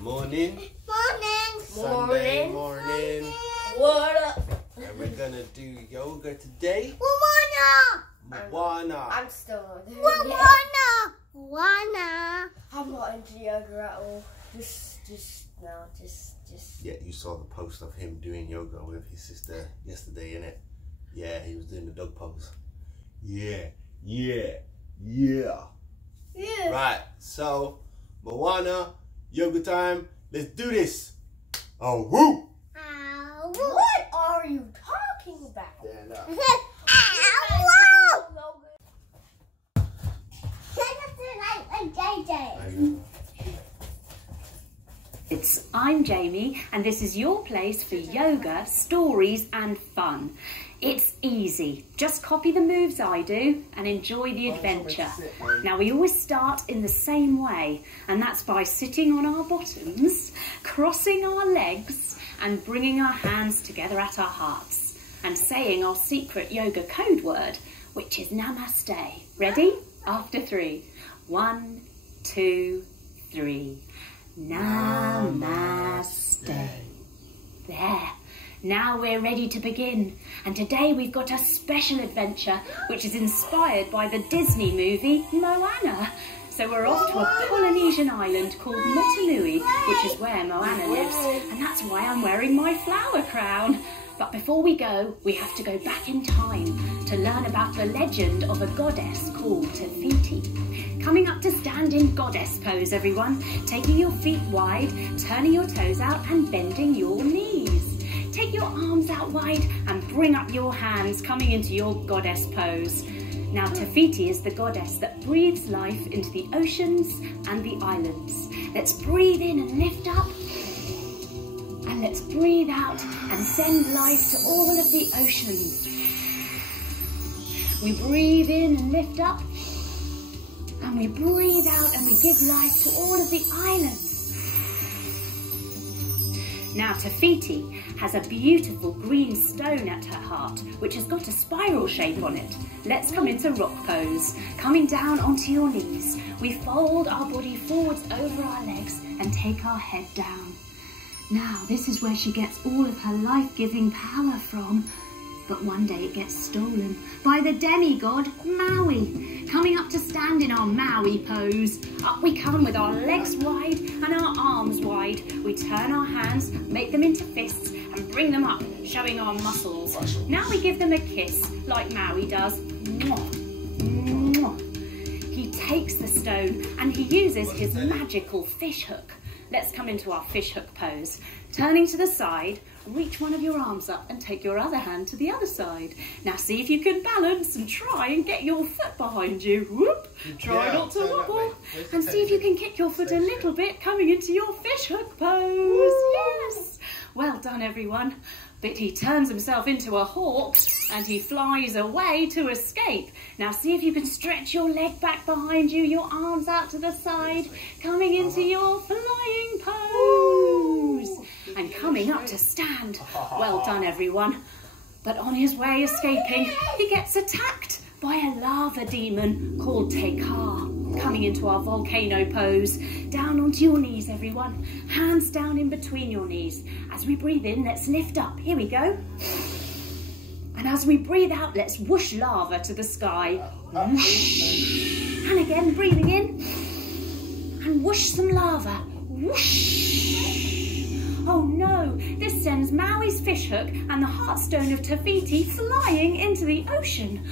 Morning. Morning. Sunday morning. What up? And we're gonna do yoga today. Moana. I'm still not doing it. Moana. I'm not into yoga at all. Just. Yeah, you saw the post of him doing yoga with his sister yesterday, innit? Yeah, he was doing the dog pose. Yeah. Right, so Moana, yoga time. Let's do this. Oh, woo! What are you talking about? Stand up. I'm Jamie, and this is your place for yoga, stories and fun. It's easy. Just copy the moves I do and enjoy the adventure. Now, we always start in the same way, and that's by sitting on our bottoms, crossing our legs and bringing our hands together at our hearts and saying our secret yoga code word, which is Namaste. Ready? After 3. 1, 2, 3. Namaste. There. Now we're ready to begin, and today we've got a special adventure which is inspired by the Disney movie Moana. So we're off to a Polynesian island called Motunui, which is where Moana lives, and that's why I'm wearing my flower crown. But before we go, we have to go back in time to learn about the legend of a goddess called Te Fiti. Coming up to stand in goddess pose, everyone. Taking your feet wide, turning your toes out and bending your knees. Take your arms out wide and bring up your hands, coming into your goddess pose. Now, Te Fiti is the goddess that breathes life into the oceans and the islands. Let's breathe in and lift up. And let's breathe out and send life to all of the oceans. We breathe in and lift up. And we breathe out and we give life to all of the islands. Now, Te Fiti has a beautiful green stone at her heart, which has got a spiral shape on it. Let's come into rock pose. Coming down onto your knees, we fold our body forwards over our legs and take our head down. Now, this is where she gets all of her life-giving power from. But one day it gets stolen by the demigod Maui. Coming up to stand in our Maui pose. Up we come with our legs wide and our arms wide. We turn our hands, make them into fists and bring them up, showing our muscles. Now we give them a kiss like Maui does. He takes the stone and he uses his magical fish hook. Let's come into our fish hook pose. Turning to the side, reach one of your arms up and take your other hand to the other side. Now see if you can balance and try and get your foot behind you. Whoop! Try not to wobble. And see if you can kick your foot a little bit, coming into your fish hook pose. Yes! Well done, everyone. But he turns himself into a hawk and he flies away to escape. Now see if you can stretch your leg back behind you, your arms out to the side, coming into your flying pose. And coming up to stand. Well done, everyone. But on his way escaping, he gets attacked by a lava demon called Tekar. Coming into our volcano pose. Down onto your knees, everyone. Hands down in between your knees. As we breathe in, let's lift up. Here we go. And as we breathe out, let's whoosh lava to the sky. Whoosh. And again, breathing in. And whoosh some lava. Whoosh. Oh no, this sends Maui's fish hook and the heartstone of Te Fiti flying into the ocean.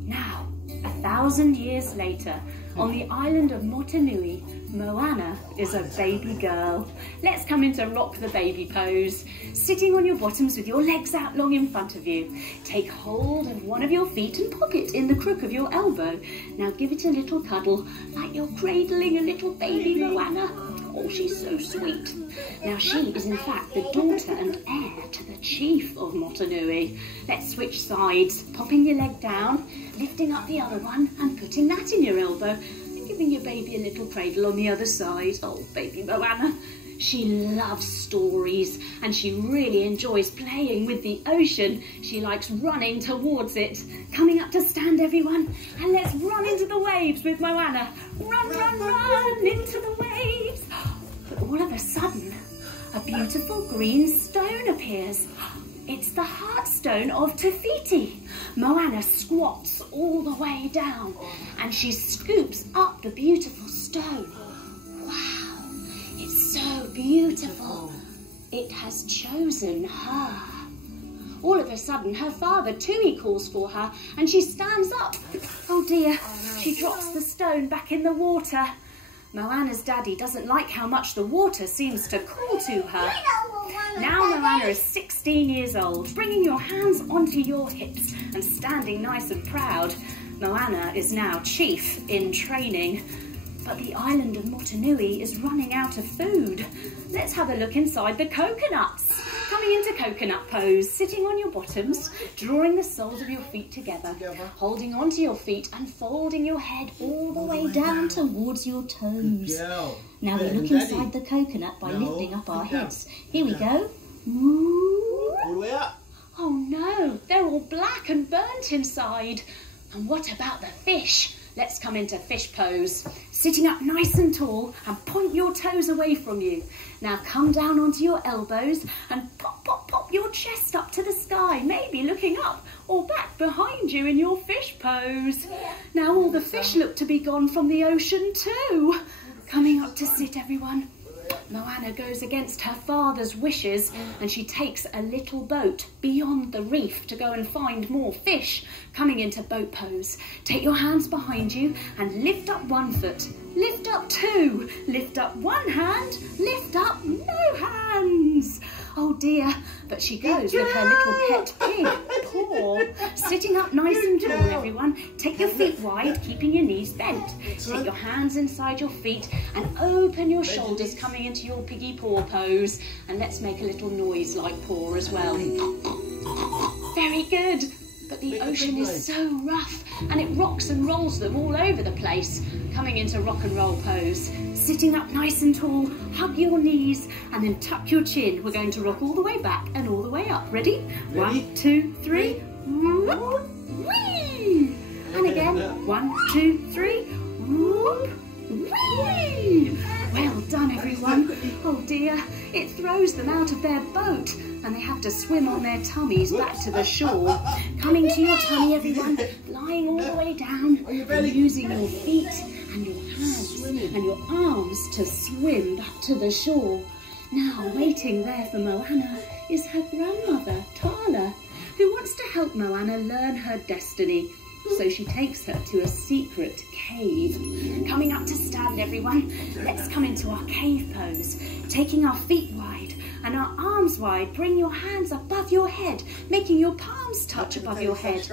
Now, 1,000 years later, on the island of Motunui, Moana is a baby girl. Let's come into rock the baby pose. Sitting on your bottoms with your legs out long in front of you. Take hold of one of your feet and pop it in the crook of your elbow. Now give it a little cuddle, like you're cradling a little baby Moana. Oh, she's so sweet. Now she is in fact the daughter and heir to the chief of Motunui. Let's switch sides, popping your leg down, lifting up the other one and putting that in your elbow and giving your baby a little cradle on the other side. Oh, baby Moana. She loves stories and she really enjoys playing with the ocean. She likes running towards it. Coming up to stand, everyone, and let's run into the waves with Moana. Run, run, run into the waves. But all of a sudden, beautiful green stone appears. It's the heart stone of Te Fiti. Moana squats all the way down and she scoops up the beautiful stone. Wow, it's so beautiful. It has chosen her. All of a sudden, her father, Tui, calls for her and she stands up. Oh dear, she drops the stone back in the water. Moana's daddy doesn't like how much the water seems to call to her. Now Moana is 16 years old, bringing your hands onto your hips and standing nice and proud. Moana is now chief in training. But the island of Motunui is running out of food. Let's have a look inside the coconuts. Coming into coconut pose, sitting on your bottoms, drawing the soles of your feet together, holding onto your feet and folding your head all the way down towards your toes. Now we look inside the coconut by lifting up our heads. Here we go. All the way up. Oh no, they're all black and burnt inside. And what about the fish? Let's come into fish pose. Sitting up nice and tall and point your toes away from you. Now come down onto your elbows and pop, pop, pop your chest up to the sky, maybe looking up or back behind you in your fish pose. Now all the fish look to be gone from the ocean too. Coming up to sit, everyone. Moana goes against her father's wishes and she takes a little boat beyond the reef to go and find more fish. Coming into boat pose. Take your hands behind you and lift up one foot, lift up two, lift up one hand, lift up no hands. Oh dear, but she goes with her little pet pig, Paw. Sitting up nice and tall, everyone. Take your feet wide, keeping your knees bent. Take your hands inside your feet and open your shoulders, coming into your piggy paw pose. And let's make a little noise like Paw as well. Very good. But the ocean is so rough and it rocks and rolls them all over the place. Coming into rock and roll pose. Sitting up nice and tall, hug your knees and then tuck your chin. We're going to rock all the way back and all the way up. Ready? 1, 2, 3. Whee! And again. 1, 2, 3. Whee! Well done, everyone. Oh dear, it throws them out of their boat and they have to swim on their tummies back to the shore. Coming to your tummy, everyone, lying all the way down, using your feet and your hands and your arms to swim back to the shore. Now, waiting there for Moana is her grandmother, Tala, who wants to help Moana learn her destiny. So she takes her to a secret cave. Coming up to stand, everyone. Let's come into our cave pose. Taking our feet wide and our arms wide. Bring your hands above your head, making your palms touch above your head.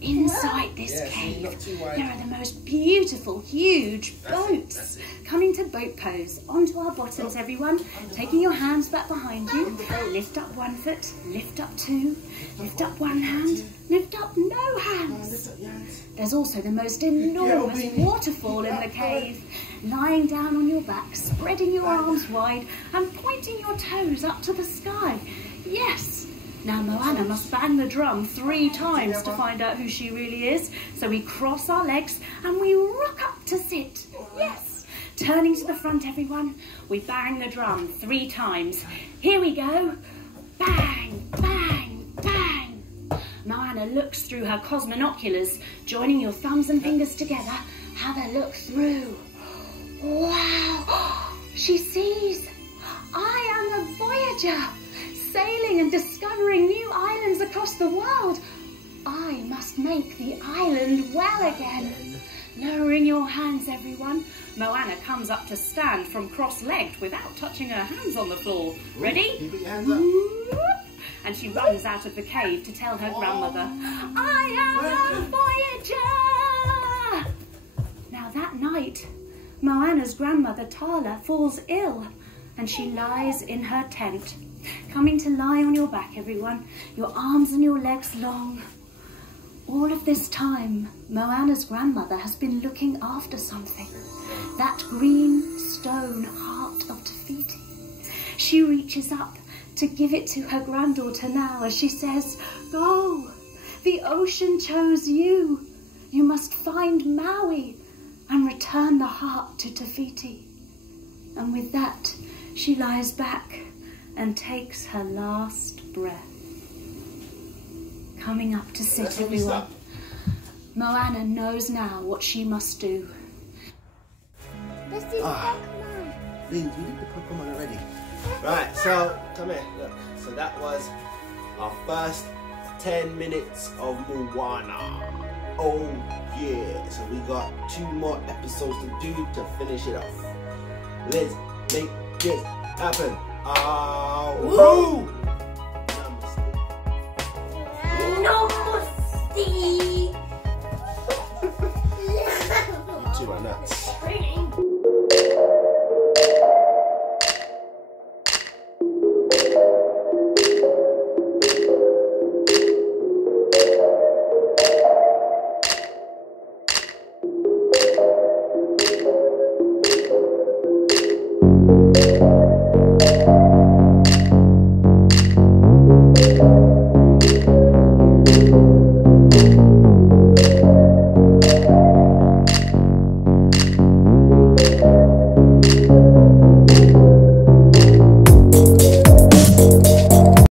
Inside this cave, there are the most beautiful, huge boats. Coming to boat pose, onto our bottoms, everyone. Taking your hands back behind you. Lift up one foot, lift up two, lift up one hand, lift up no hands. There's also the most enormous waterfall in the cave. Lying down on your back, spreading your arms wide and pointing your toes up to the sky. Yes. Now Moana must bang the drum 3 times to find out who she really is. So we cross our legs and we rock up to sit. Yes. Turning to the front, everyone. We bang the drum 3 times. Here we go. Bang, bang, bang. Moana looks through her cosmonoculars, joining your thumbs and fingers together. Have a look through. Wow. She sees. I am a voyager, sailing and discovering new islands across the world. I must make the island well again. Lowering your hands, everyone. Moana comes up to stand from cross-legged without touching her hands on the floor. Ready? And she runs out of the cave to tell her grandmother, I am a voyager! Now that night, Moana's grandmother Tala falls ill and she lies in her tent. Coming to lie on your back, everyone, your arms and your legs long. All of this time, Moana's grandmother has been looking after something. That green stone heart of Te Fiti. She reaches up to give it to her granddaughter now as she says, Go, the ocean chose you. You must find Maui and return the heart to Te Fiti. And with that, she lies back and takes her last breath. Coming up to sit, everyone. Moana knows now what she must do. Let's do Pokemon. Beans, we did the Pokemon already. Right, so come here, look. So that was our first 10 minutes of Moana. Oh yeah, so we got 2 more episodes to do to finish it off. Let's make this happen. Woo! Namaste. You two are nuts.